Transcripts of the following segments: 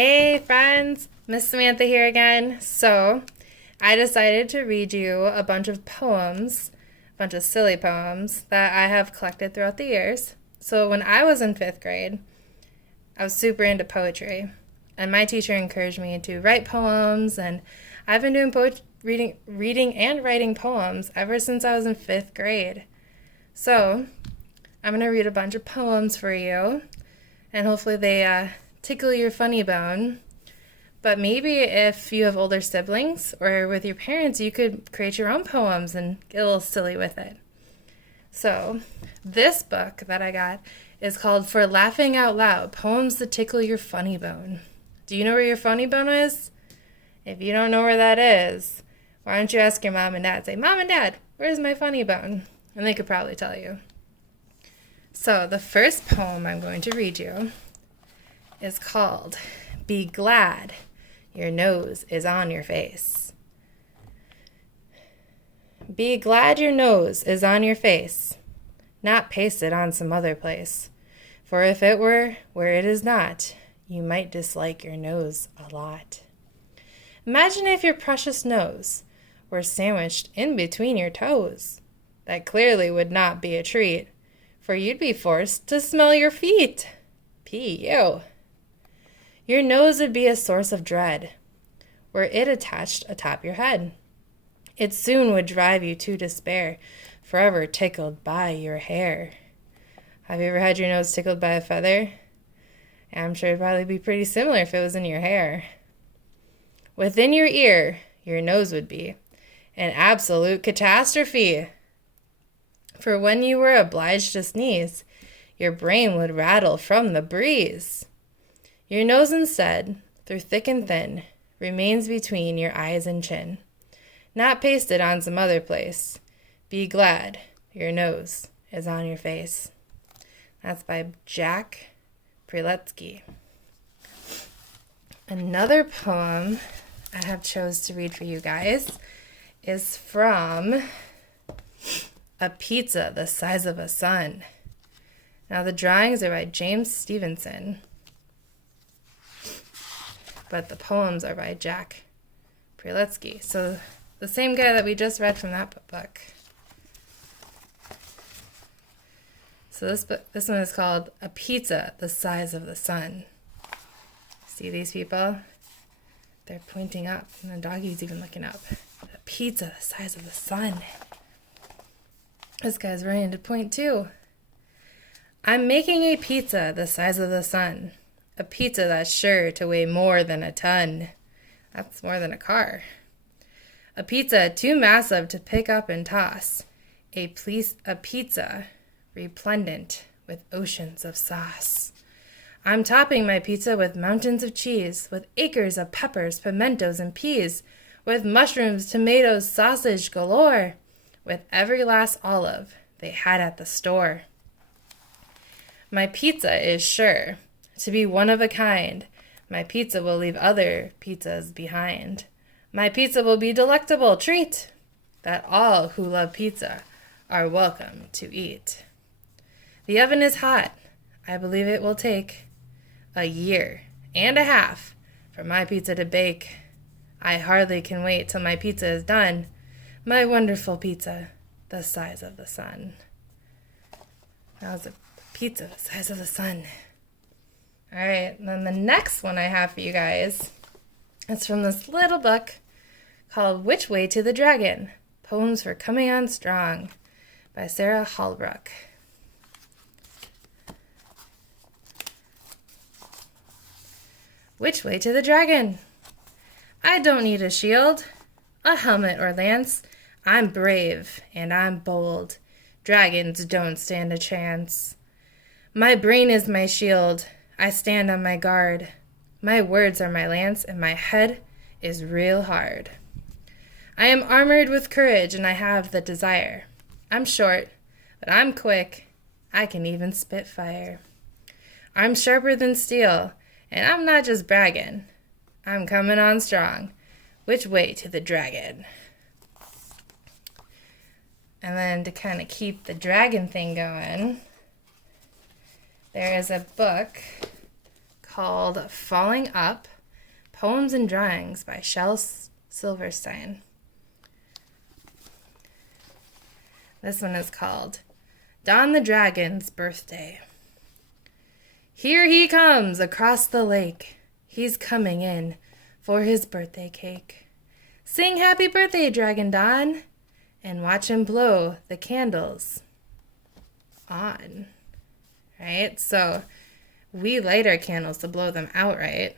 Hey friends, Miss Samantha here again. So, I decided to read you a bunch of poems, a bunch of silly poems that I have collected throughout the years. So, when I was in 5th grade, I was super into poetry, and my teacher encouraged me to write poems, and I've been doing reading and writing poems ever since I was in 5th grade. So, I'm going to read a bunch of poems for you, and hopefully they tickle your funny bone. But maybe if you have older siblings or with your parents, you could create your own poems and get a little silly with it. So, this book that I got is called For Laughing Out Loud, Poems That Tickle Your Funny Bone. Do you know where your funny bone is? If you don't know where that is, why don't you ask your mom and dad? Say, Mom and Dad, where's my funny bone? And they could probably tell you. So, the first poem I'm going to read you is called Be Glad Your Nose is on Your Face. Be glad your nose is on your face, not pasted on some other place. For if it were where it is not, you might dislike your nose a lot. Imagine if your precious nose were sandwiched in between your toes. That clearly would not be a treat, for you'd be forced to smell your feet. P.U. Your nose would be a source of dread, were it attached atop your head. It soon would drive you to despair, forever tickled by your hair. Have you ever had your nose tickled by a feather? I'm sure it'd probably be pretty similar if it was in your hair. Within your ear, your nose would be an absolute catastrophe. For when you were obliged to sneeze, your brain would rattle from the breeze. Your nose instead, through thick and thin, remains between your eyes and chin, not pasted on some other place. Be glad your nose is on your face. That's by Jack Preletsky. Another poem I have chose to read for you guys is from A Pizza the Size of a Sun. Now the drawings are by James Stevenson, but the poems are by Jack Preletsky. So the same guy that we just read from that book. So this one is called A Pizza the Size of the Sun. See these people? They're pointing up, and the doggy's even looking up. A pizza the size of the sun. This guy's running to point too. I'm making a pizza the size of the sun. A pizza that's sure to weigh more than a ton. That's more than a car. A pizza too massive to pick up and toss. A pizza resplendent with oceans of sauce. I'm topping my pizza with mountains of cheese, with acres of peppers, pimentos, and peas, with mushrooms, tomatoes, sausage galore, with every last olive they had at the store. My pizza is sure to be one of a kind. My pizza will leave other pizzas behind. My pizza will be a delectable treat that all who love pizza are welcome to eat. The oven is hot. I believe it will take a year and a half for my pizza to bake. I hardly can wait till my pizza is done. My wonderful pizza, the size of the sun. That was a pizza the size of the sun. All right, and then the next one I have for you guys is from this little book called Which Way to the Dragon? Poems for Coming On Strong by Sarah Hallbrook. Which way to the dragon? I don't need a shield, a helmet or lance. I'm brave and I'm bold. Dragons don't stand a chance. My brain is my shield. I stand on my guard. My words are my lance and my head is real hard. I am armored with courage and I have the desire. I'm short, but I'm quick. I can even spit fire. I'm sharper than steel, and I'm not just bragging. I'm coming on strong. Which way to the dragon? And then to kind of keep the dragon thing going, there is a book called Falling Up, Poems and Drawings by Shel Silverstein. This one is called Don the Dragon's Birthday. Here he comes across the lake. He's coming in for his birthday cake. Sing happy birthday, Dragon Don, and watch him blow the candles on. Right? So we light our candles to blow them out, right?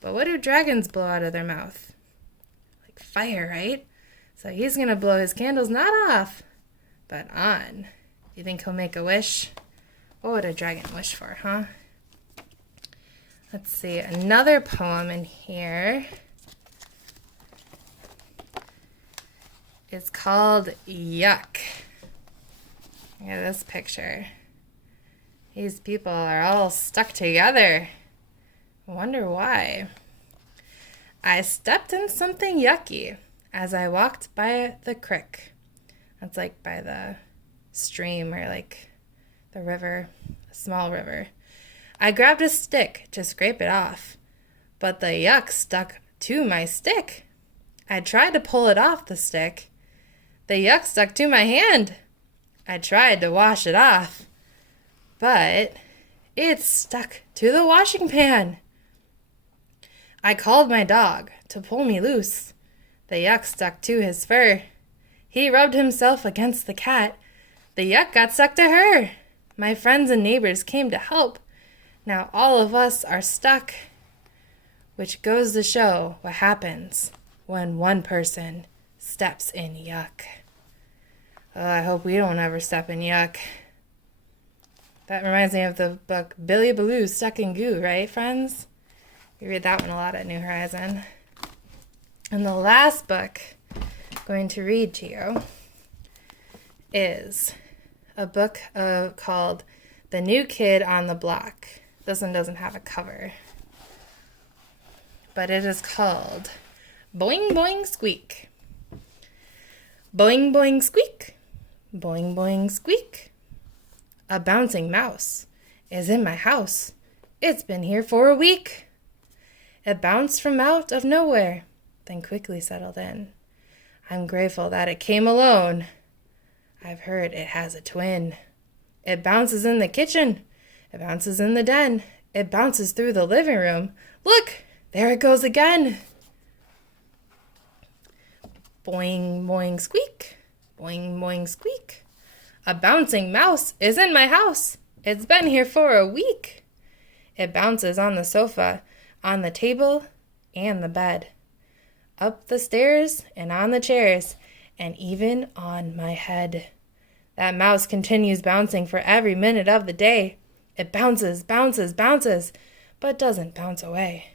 But what do dragons blow out of their mouth? Like fire, right? So he's going to blow his candles not off, but on. You think he'll make a wish? What would a dragon wish for, huh? Let's see, another poem in here is called Yuck. Look at this picture. These people are all stuck together. I wonder why. I stepped in something yucky as I walked by the creek. That's like by the stream or like the river, a small river. I grabbed a stick to scrape it off, but the yuck stuck to my stick. I tried to pull it off the stick. The yuck stuck to my hand. I tried to wash it off, but it stuck to the washing pan. I called my dog to pull me loose. The yuck stuck to his fur. He rubbed himself against the cat. The yuck got stuck to her. My friends and neighbors came to help. Now all of us are stuck, which goes to show what happens when one person steps in yuck. Oh, I hope we don't ever step in yuck. That reminds me of the book Billy Baloo Stuck in Goo, right, friends? We read that one a lot at New Horizon. And the last book I'm going to read to you is a book called The New Kid on the Block. This one doesn't have a cover, but it is called Boing, Boing, Squeak. Boing, boing, squeak. Boing, boing, squeak. A bouncing mouse is in my house. It's been here for a week. It bounced from out of nowhere, then quickly settled in. I'm grateful that it came alone. I've heard it has a twin. It bounces in the kitchen. It bounces in the den. It bounces through the living room. Look, there it goes again. Boing, boing, squeak. Boing, boing, squeak. A bouncing mouse is in my house. It's been here for a week. It bounces on the sofa, on the table, and the bed. Up the stairs and on the chairs, and even on my head. That mouse continues bouncing for every minute of the day. It bounces, bounces, bounces, but doesn't bounce away.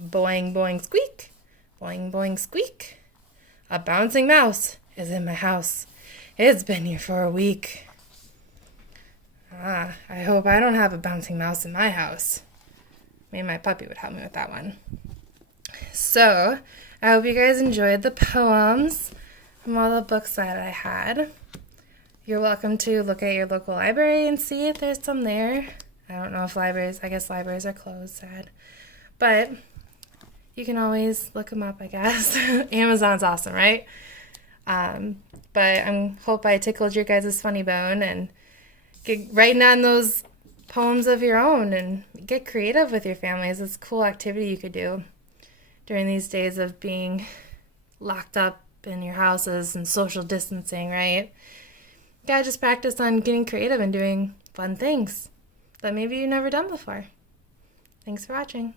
Boing, boing, squeak. Boing, boing, squeak. A bouncing mouse is in my house. It's been here for a week. I hope I don't have a bouncing mouse in my house. Maybe my puppy would help me with that one. So, I hope you guys enjoyed the poems from all the books that I had. You're welcome to look at your local library and see if there's some there. I don't know if I guess libraries are closed, sad. But you can always look them up, I guess. Amazon's awesome, right? But I hope I tickled your guys' funny bone and get writing on those poems of your own and get creative with your families. It's a cool activity you could do during these days of being locked up in your houses and social distancing, right? You gotta just practice on getting creative and doing fun things that maybe you've never done before. Thanks for watching.